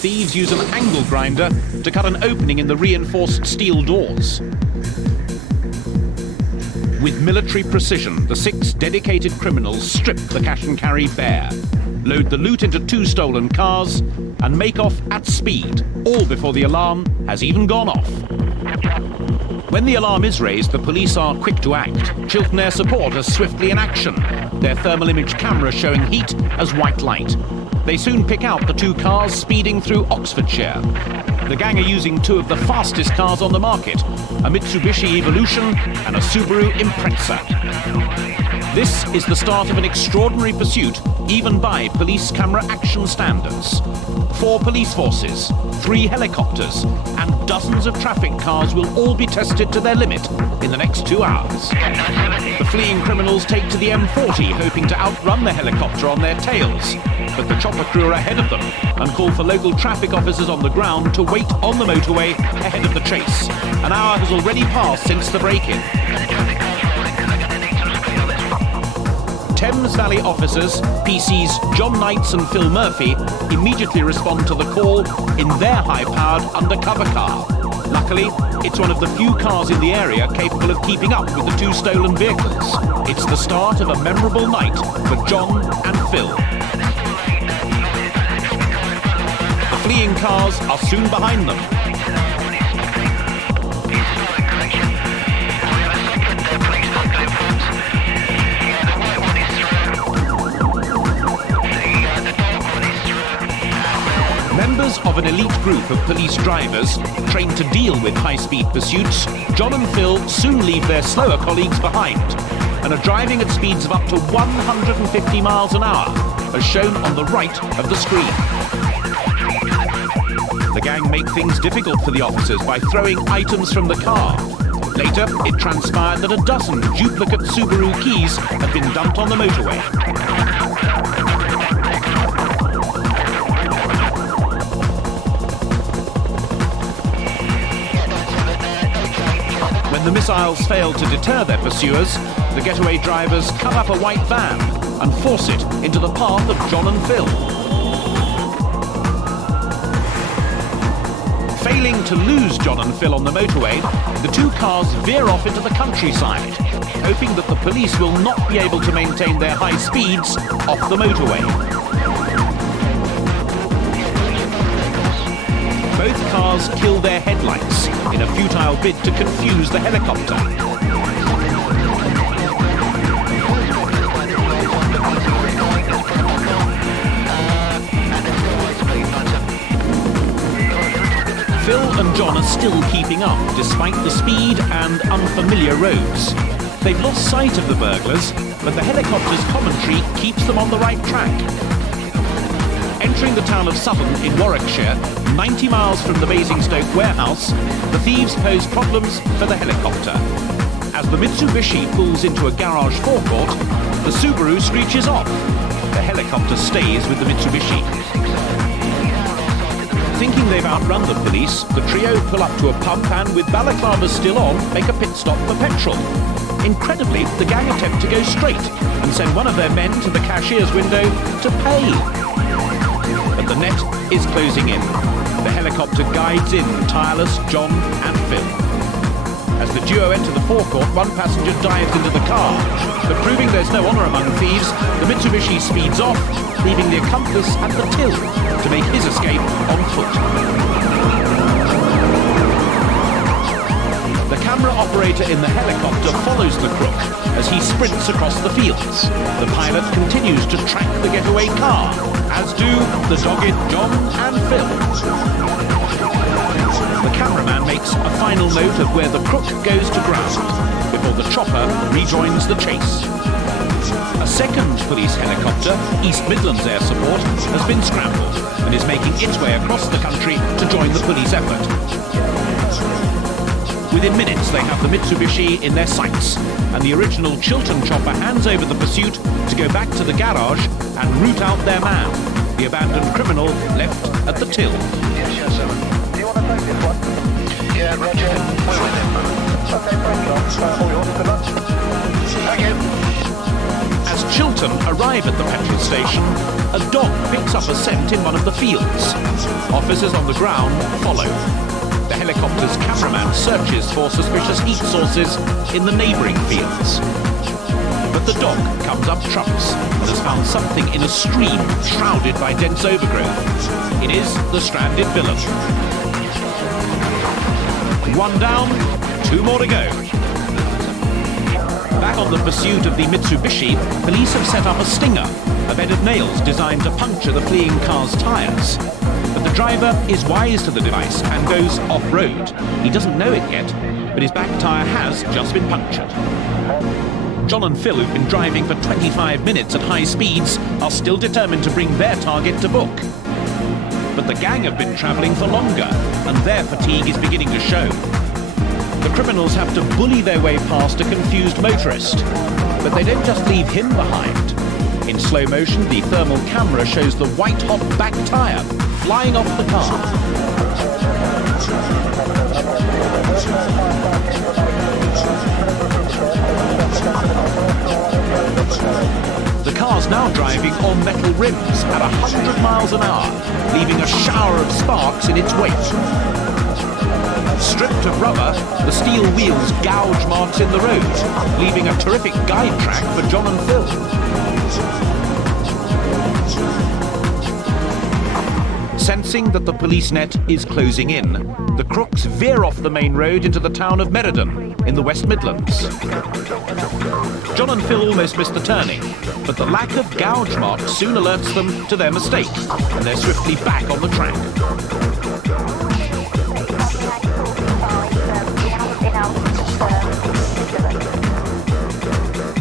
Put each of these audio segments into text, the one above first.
thieves use an angle grinder to cut an opening in the reinforced steel doors. With military precision, the 6 dedicated criminals strip the cash and carry bare, load the loot into 2 stolen cars, and make off at speed, all before the alarm has even gone off. When the alarm is raised, the police are quick to act. Chiltern Air Support are swiftly in action, their thermal image cameras showing heat as white light. They soon pick out the 2 cars speeding through Oxfordshire. The gang are using 2 of the fastest cars on the market, a Mitsubishi Evolution and a Subaru Impreza. This is the start of an extraordinary pursuit, even by police camera action standards. 4 police forces, 3 helicopters, and dozens of traffic cars will all be tested to their limit in the next 2 hours. The fleeing criminals take to the M40, hoping to outrun the helicopter on their tails. But the chopper crew are ahead of them and call for local traffic officers on the ground to wait on the motorway ahead of the chase. An hour has already passed since the break-in. Thames Valley officers, PCs John Knights and Phil Murphy, immediately respond to the call in their high-powered undercover car. Luckily, it's one of the few cars in the area capable of keeping up with the 2 stolen vehicles. It's the start of a memorable night for John and Phil. The fleeing cars are soon behind them. Members of an elite group of police drivers trained to deal with high-speed pursuits, John and Phil soon leave their slower colleagues behind and are driving at speeds of up to 150 miles an hour, as shown on the right of the screen. The gang make things difficult for the officers by throwing items from the car. Later, it transpired that a dozen duplicate Subaru keys had been dumped on the motorway. When the missiles failed to deter their pursuers, the getaway drivers cut up a white van and force it into the path of John and Phil. Failing to lose John and Phil on the motorway, the 2 cars veer off into the countryside, hoping that the police will not be able to maintain their high speeds off the motorway. Both cars kill their headlights in a futile bid to confuse the helicopter. Phil and John are still keeping up despite the speed and unfamiliar roads. They've lost sight of the burglars, but the helicopter's commentary keeps them on the right track. Entering the town of Southern in Warwickshire, 90 miles from the Basingstoke warehouse, the thieves pose problems for the helicopter. As the Mitsubishi pulls into a garage forecourt, the Subaru screeches off. The helicopter stays with the Mitsubishi. Thinking they've outrun the police, the trio pull up to a pump and, with balaclavas still on, make a pit stop for petrol. Incredibly, the gang attempt to go straight and send one of their men to the cashier's window to pay. But the net is closing in. The helicopter guides in tireless John and Phil. As the duo enter the forecourt, one passenger dives into the car. But proving there's no honour among thieves, the Mitsubishi speeds off, leaving the accomplice at the till to make his escape on foot. The camera operator in the helicopter follows the crook as he sprints across the fields. The pilot continues to track the getaway car, as do the dogged John and Phil. The cameraman makes a final note of where the crook goes to ground before the chopper rejoins the chase. A second police helicopter, East Midlands Air Support, has been scrambled and is making its way across the country to join the police effort. Within minutes, they have the Mitsubishi in their sights, and the original Chiltern chopper hands over the pursuit to go back to the garage and root out their man, the abandoned criminal left at the till. Yes, sir. Do you want to take this one? Yeah, roger. We're with him. Okay, break on. We ordered the lunch. Thank you. As As Chiltern arrive at the petrol station, a dog picks up a scent in one of the fields. Officers on the ground follow. The helicopter's cameraman searches for suspicious heat sources in the neighbouring fields. But the dog comes up trumps and has found something in a stream shrouded by dense overgrowth. It is the stranded villain. One down, two more to go. Back on the pursuit of the Mitsubishi, police have set up a stinger, a bed of nails designed to puncture the fleeing car's tyres. But the driver is wise to the device and goes off-road. He doesn't know it yet, but his back tyre has just been punctured. John and Phil, who've been driving for 25 minutes at high speeds, are still determined to bring their target to book. But the gang have been travelling for longer, and their fatigue is beginning to show. The criminals have to bully their way past a confused motorist, but they don't just leave him behind. In slow motion, the thermal camera shows the white-hot back tyre flying off the car. The car's now driving on metal rims at 100 miles an hour, leaving a shower of sparks in its wake. Stripped of rubber, the steel wheels gouge marks in the road, leaving a terrific guide track for John and Phil. Sensing that the police net is closing in, the crooks veer off the main road into the town of Meriden in the West Midlands. John and Phil almost missed the turning, but the lack of gouge marks soon alerts them to their mistake, and they're swiftly back on the track.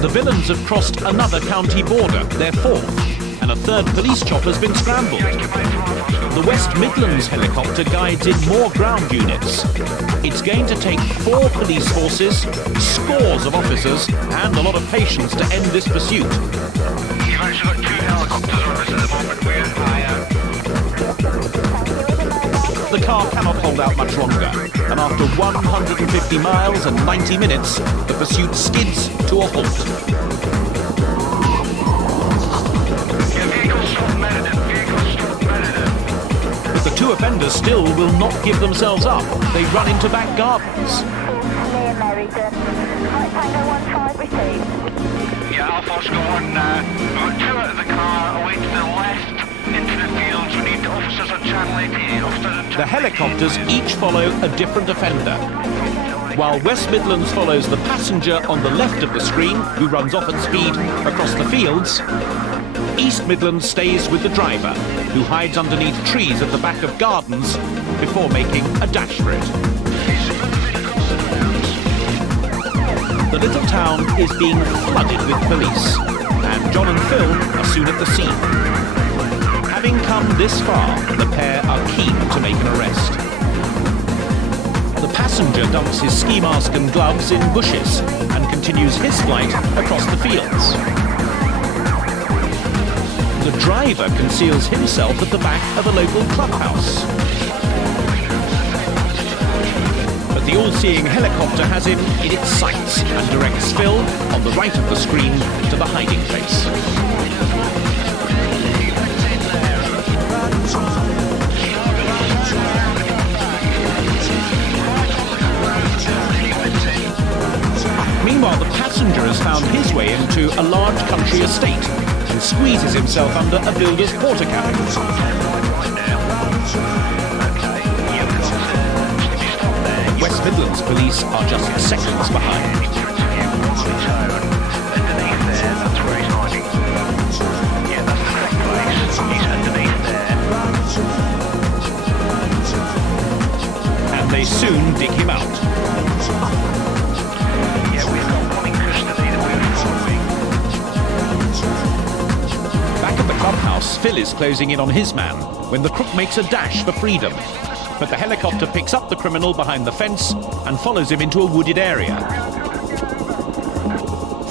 The villains have crossed another county border, their fourth, and a third police chopper's been scrambled. The West Midlands helicopter guides in more ground units. It's going to take 4 police forces, scores of officers, and a lot of patience to end this pursuit. You've actually got 2 helicopters with us at the moment. The car cannot hold out much longer, and after 150 miles and 90 minutes, the pursuit skids to a halt. The 2 offenders still will not give themselves up. They run into back gardens. Near Meriden. Tango 15 received. Yeah, Alpha's going. We've got 2 out of the car, away to the left, into the fields. We need officers on channel 88. The helicopters each follow a different offender. While West Midlands follows the passenger on the left of the screen, who runs off at speed across the fields, East Midlands stays with the driver, who hides underneath trees at the back of gardens before making a dash for it. The little town is being flooded with police, and John and Phil are soon at the scene. Having come this far, the pair are keen to make an arrest. The passenger dumps his ski mask and gloves in bushes and continues his flight across the fields. The driver conceals himself at the back of a local clubhouse. But the all-seeing helicopter has him in its sights and directs Phil, on the right of the screen, to the hiding place. Meanwhile, the passenger has found his way into a large country estate and squeezes himself under a builder's porta cabin. West Midlands police are just seconds behind. And they soon dig him out. Back at the clubhouse, Phil is closing in on his man when the crook makes a dash for freedom. But the helicopter picks up the criminal behind the fence and follows him into a wooded area.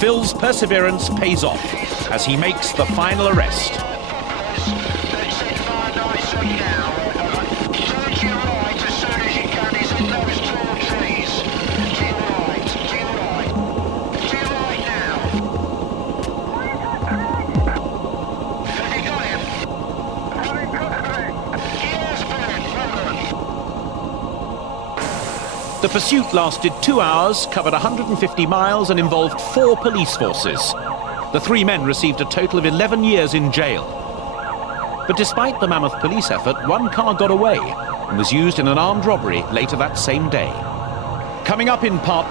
Phil's perseverance pays off as he makes the final arrest. The pursuit lasted 2 hours, covered 150 miles and involved 4 police forces. The 3 men received a total of 11 years in jail. But despite the mammoth police effort, 1 car got away and was used in an armed robbery later that same day. Coming up in part